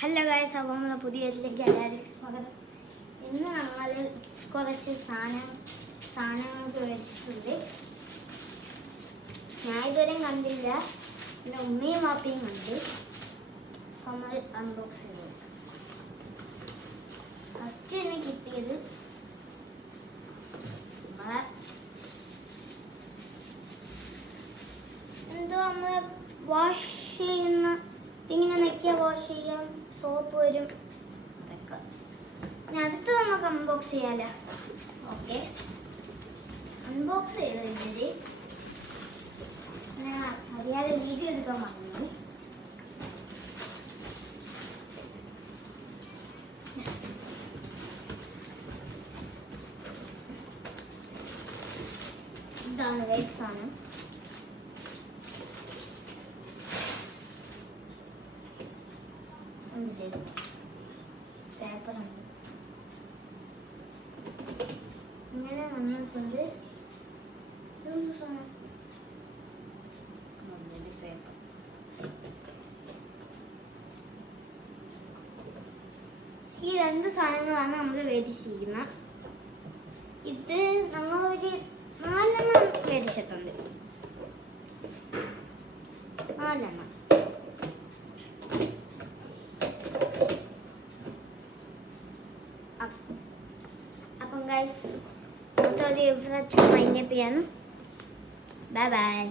Hello guys, അപ്പോൾ നമ്മുടെ പുതിയ ഇതിലേക്ക് എല്ലാവരും സ്വാഗതം. ഇന്ന് നമ്മൾ കുറച്ച് സാധനങ്ങൾക്ക് മേടിച്ചിട്ടുണ്ട്. ഞാൻ ഇതുവരെയും കണ്ടില്ല, പിന്നെ ഉമ്മയും വാപ്പയും കണ്ട്. അപ്പോൾ നമ്മൾ അൺബോക്സ് ചെയ്തു. ഫസ്റ്റ് തന്നെ കിട്ടിയത് എന്തോ നമ്മൾ വാഷ് ചെയ്യുന്ന, ഇങ്ങനെ നെക്കിയാൽ വാഷ് ചെയ്യാം, സോപ്പ് വരും, അതൊക്കെ. ഇനി അടുത്ത് നമുക്ക് അൺബോക്സ് ചെയ്യാലോ. ഓക്കെ, അൺബോക്സ് ചെയ്തിട്ട് ഞാൻ അറിയാതെ വീഡിയോ എടുക്കാൻ മറന്നു. ഇതാണ് വേസ്റ്റ് സാധനം. പേപ്പറാണ് ഇങ്ങനെ വന്നിട്ടുണ്ട്. പേപ്പർ ഈ രണ്ട് സാധനങ്ങളാണ് നമ്മൾ മേടിച്ചിരിക്കുന്നത്. ഇത് നമ്മൾ ഒരു 4 എണ്ണം മേടിച്ചിട്ടുണ്ട്. 4 എണ്ണം. അപ്പം ഗൈസ്, മൊത്തം ഒരു വൈൻഡപ്പ് ചെയ്യാണ്. Bye bye.